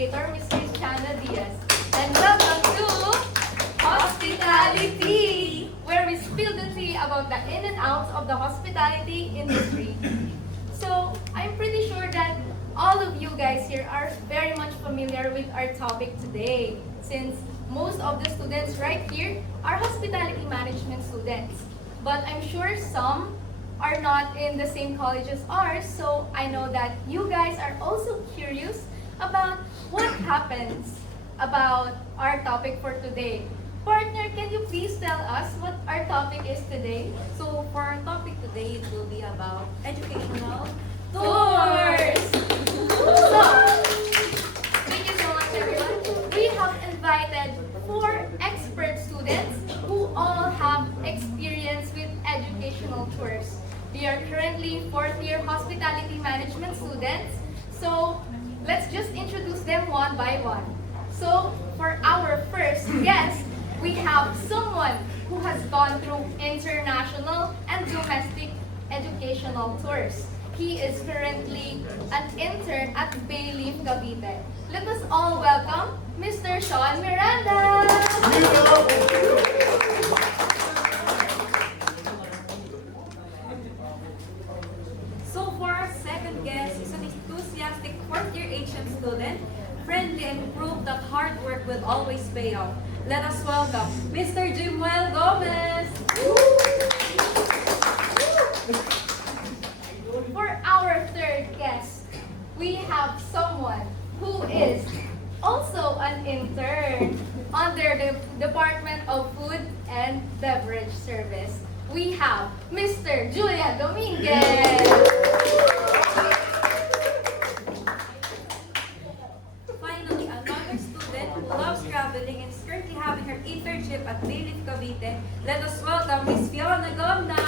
moderator, Ms. Cristiana Diaz. And welcome to Hospitality, where we spill the tea about the in and outs of the hospitality industry. So, I'm pretty sure that all of you guys here are very much familiar with our topic today, since most of the students right here are hospitality management students. But I'm sure some are not in the same college as ours, so I know that you guys are also curious about what happens about our topic for today. Partner, can you please tell us what our topic is today? So for our topic today, it will be about educational Tours! So, thank you so much everyone. We have invited 4 expert students who all have experience with educational tours. They are currently 4th year hospitality management students. So, let's just introduce them one by one. So, for our first guest, we have someone who has gone through international and domestic educational tours. He is currently an intern at BHM41 Cavite. Let us all welcome Mr. Sean Miranda! So for our second guest is an enthusiastic 4th year HM student, friendly and proof that hard work will always pay off. Let us welcome Mr. Jimuel Gomez! For our third guest, we have someone who is also an intern under the Department of Food and Beverage Service. We have Mr. Julian Dominguez. Finally, another student who loves traveling and is currently having her internship at BHM Cavite. Let us welcome Miss Fiona Gomna!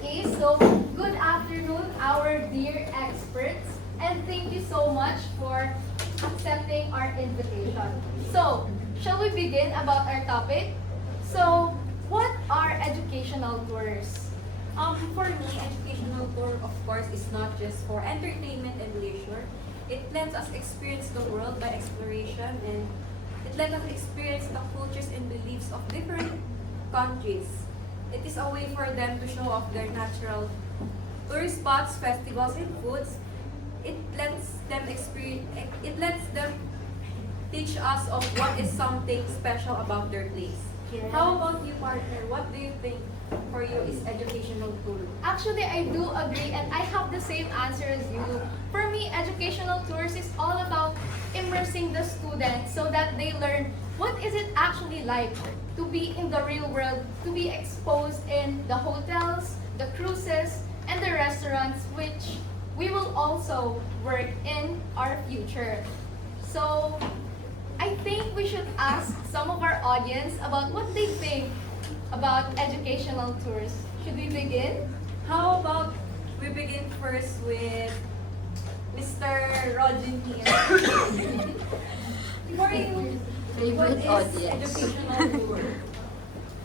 Okay, so good afternoon, our dear experts, and thank you so much for accepting our invitation. So, shall we begin about our topic? So, what are educational tours? For me, educational tour, of course, is not just for entertainment and leisure. It lets us experience the world by exploration, and it lets us experience the cultures and beliefs of different countries. It is a way for them to show off their natural tourist spots, festivals, and foods. It lets them experience. It lets them teach us of what is something special about their place. Yes. How about you, partner? What do you think for you is educational tour? Actually, I do agree, and I have the same answer as you. For me, educational tours is all about immersing the students so that they learn what is it actually like to be in the real world, to be exposed in the hotels, the cruises, and the restaurants, which we will also work in our future. So, I think we should ask some of our audience about what they think about educational tours. Should we begin? How about we begin first with Mr. Rodin here? For you, what Favorite is audience. educational tour?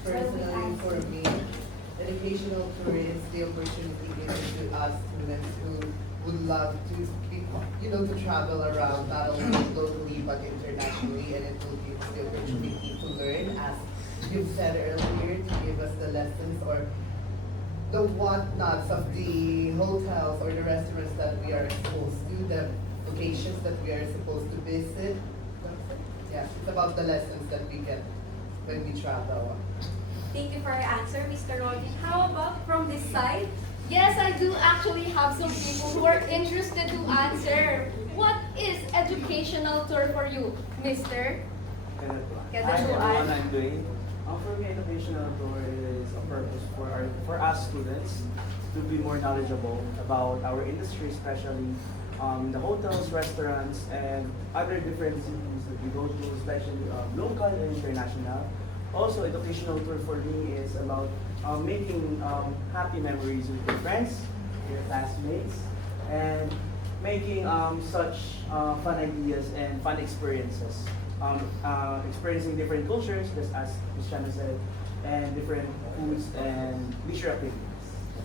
Personally, for me, educational tour is the opportunity given to us students who would love to be, to travel around not only locally but internationally, and it will give us the opportunity to learn, as you've said earlier, to give us the lessons or the whatnots of the hotels or the restaurants that we are exposed to, the locations that we are supposed to visit. Yeah, it's about the lessons that we get when we travel. Thank you for your answer, Mr. Rodin. How about from this side? Yes, I do actually have some people who are interested to answer. What is educational tour for you, Mr.? Hi everyone, I'm Dwayne. For me, educational tour is a purpose for us students to be more knowledgeable about our industry, especially the hotels, restaurants, and other different cities that we go to, especially local and international. Also, educational tour for me is about making happy memories with your friends, your classmates, and making such fun ideas and fun experiences. Experiencing different cultures, just as Christiana said, and different foods and leisure activities.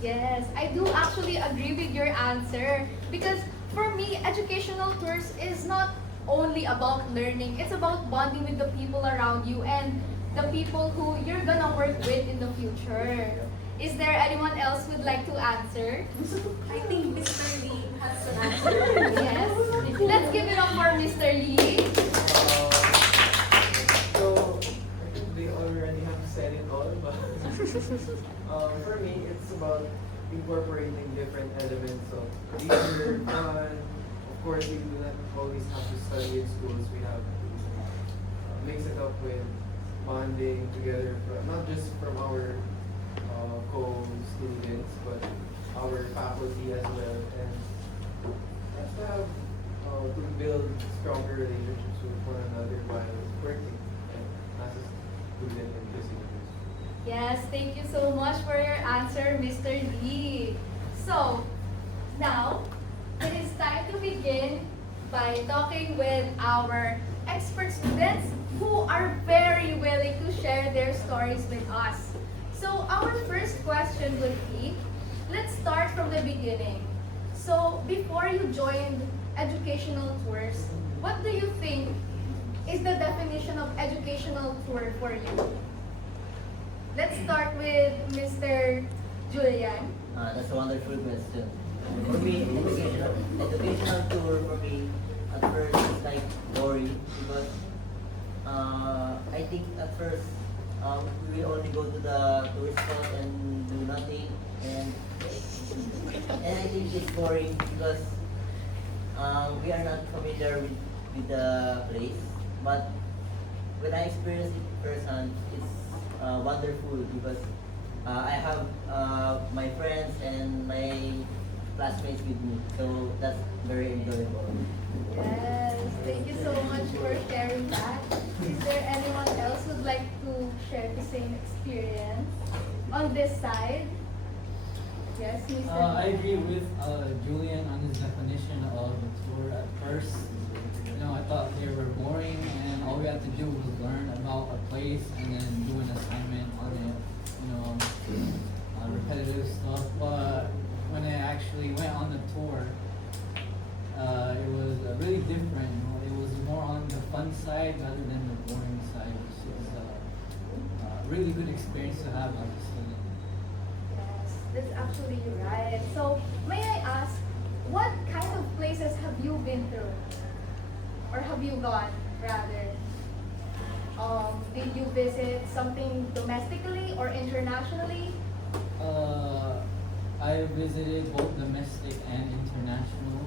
Yes, I do actually agree with your answer because for me, educational tours is not only about learning, it's about bonding with the people around you and the people who you're gonna work with in the future. Is there anyone else who would like to answer? I think Mr. Lee has an answer. Yes. Let's give it up for Mr. Lee. So, I think they already have said it all, but for me, it's about incorporating different elements of leisure, fun. Of course, we do not always have to study in schools. We have to mix it up with bonding together, not just from our co-students, but our faculty as well. And that's to build stronger relationships with one another while working and as a student in this university. Yes, thank you so much for your answer, Mr. Lee. So, now, it is time to begin by talking with our expert students who are very willing to share their stories with us. So, our first question would be, let's start from the beginning. So, before you joined educational tours, what do you think is the definition of educational tour for you? Let's start with Mr. Julian. That's a wonderful question. For me, educational tour for me at first is like boring because I think at first we only go to the tourist spot and do nothing and I think it's boring because we are not familiar with the place. But when I experienced it firsthand, it's wonderful because I have my friends and my classmates with me, so that's very enjoyable. Yes, thank you so much for sharing that. Is there anyone else who'd like to share the same experience? On this side? Yes, Mr. I agree with Julian on his definition of the tour at first. You know, I thought they were boring and all we had to do was learn about a place and then do an assignment on it, you know, repetitive stuff. But when I actually went on the tour, it was really different. You know? It was more on the fun side rather than the boring side, which is a really good experience to have as a student. Yes, that's actually right. So, may I ask, what kind of places have you been through? Or have you gone, rather? Did you visit something domestically or internationally? I visited both domestic and international.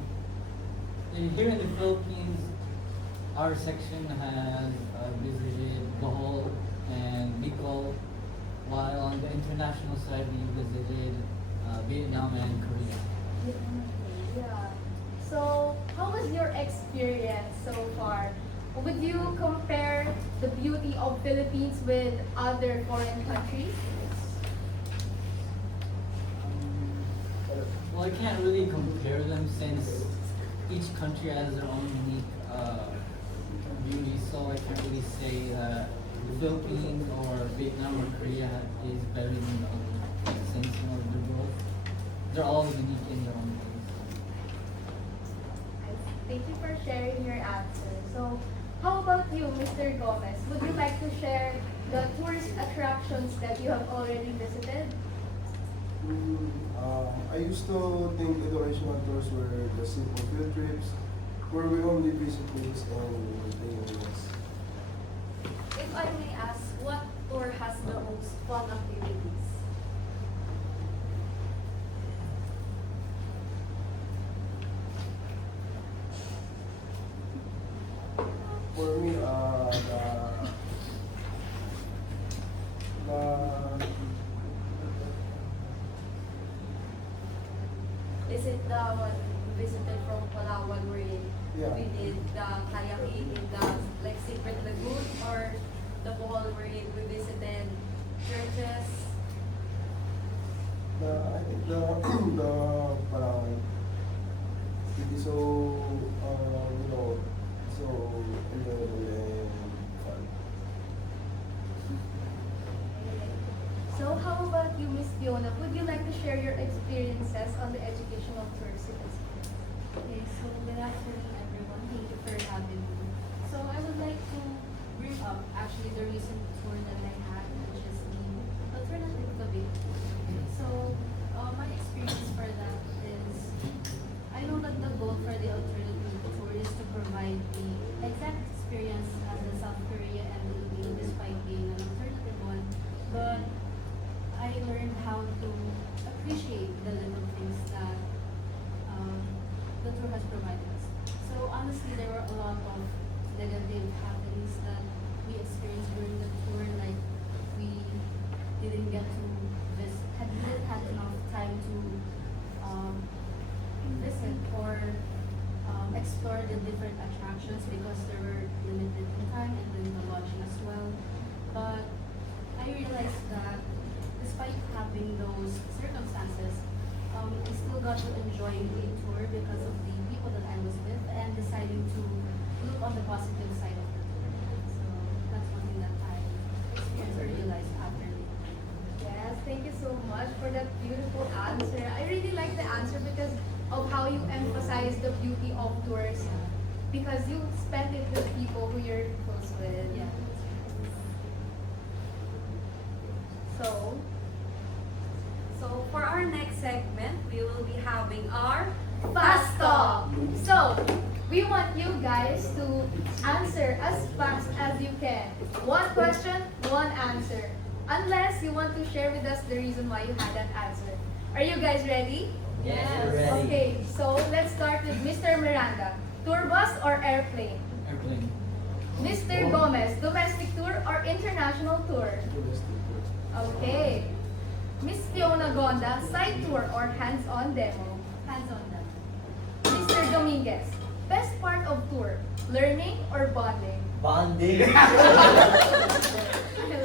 Here in the Philippines, our section has visited Bohol and Bicol, while on the international side we visited Vietnam and Korea. Yeah. So, how was your experience so far? Would you compare the beauty of Philippines with other foreign countries? Well, I can't really compare them since each country has their own unique beauty, so I can't really say that the Philippines or Vietnam or Korea is better than the other, since you know they're all unique in their own ways. Thank you for sharing your answer. So, how about you, Mr. Gomez? Would you like to share the tourist attractions that you have already visited? I used to think educational tours were the simple field trips where we only visit things and things. If I may ask, what tour has the most fun activities? For me, Is it the one we visited from Palawan where Yeah. we did the kayaking in the like secret lagoon, or the Bohol where we visited churches? I think the Palawan. It is so so enjoyable and fun. negative happenings that we experienced during the tour, like we didn't get to didn't have enough time to visit or explore the different attractions because there were limited in time and then the lodging as well. But I realized that despite having those circumstances, I still got to enjoy the tour because of the people that I was with and deciding to look on the positive side of the tour. So that's one thing that I experienced or realized after the tour. Yes, thank you so much for that beautiful answer. I really like the answer because of how you emphasize the beauty of tours because you spend it with people who you're close with. Yeah. So for our next segment, we will be having our Fast talk. So, we want you guys to answer as fast as you can. One question, one answer. Unless you want to share with us the reason why you had that answer. Are you guys ready? Yes, we're ready. Okay, so let's start with Mr. Miranda. Tour bus or airplane? Airplane. Mr. Gomez, domestic tour or international tour? Okay. Miss Fiona Gonda, side tour or hands-on demo? hands-on them. Mr. Dominguez, best part of tour, learning or bonding? Bonding. I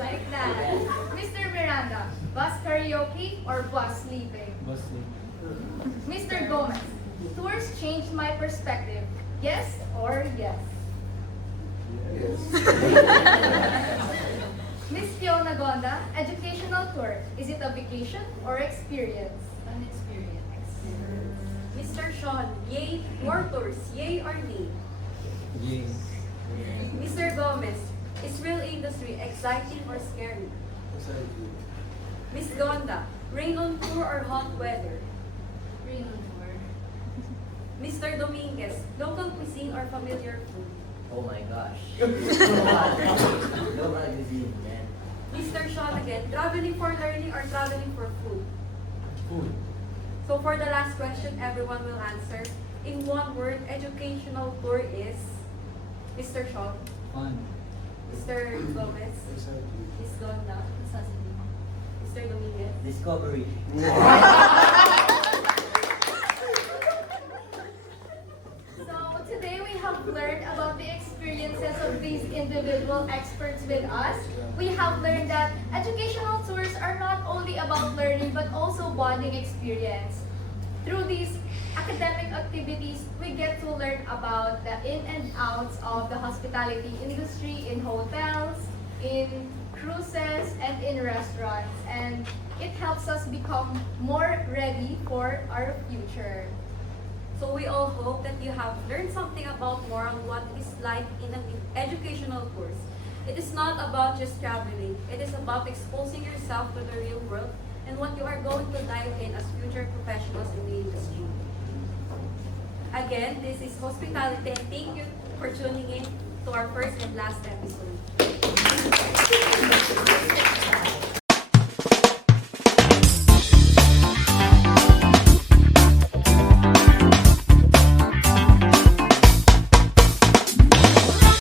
like that. Mr. Miranda, bus karaoke or bus sleeping? Bus sleep. Mr. Gomez, tours changed my perspective. Yes or yes? Yes. Miss Fiona Gonda, educational tour. Is it a vacation or experience? An experience. Mr. Sean, yay more tours, yay or nay? Yes. Mr. Gomez, is real industry exciting or scary? Miss Gonda, rain on tour or hot weather? Rain on tour. Mr. Dominguez, local cuisine or familiar food? Oh my gosh. No magazine, man. Mr. Sean again, traveling for learning or traveling for food? Food. So for the last question, everyone will answer. In one word, educational tour is Mr. Sean, Fun. Mr. Gomez, Miss Gonda, Mr. Dominguez. Discovery. So today we have learned about the experiences of these individual experts with us. We have learned that educational tours are not only about learning but also bonding experience. Through these academic activities, we get to learn about the in and outs of the hospitality industry in hotels, in cruises, and in restaurants. And it helps us become more ready for our future. So we all hope that you have learned something about more on what it is like in an educational course. It is not about just traveling. It is about exposing yourself to the real world and what you are going to dive in as future professionals in the industry. Again, this is Hospitality and thank you for tuning in to our first and last episode.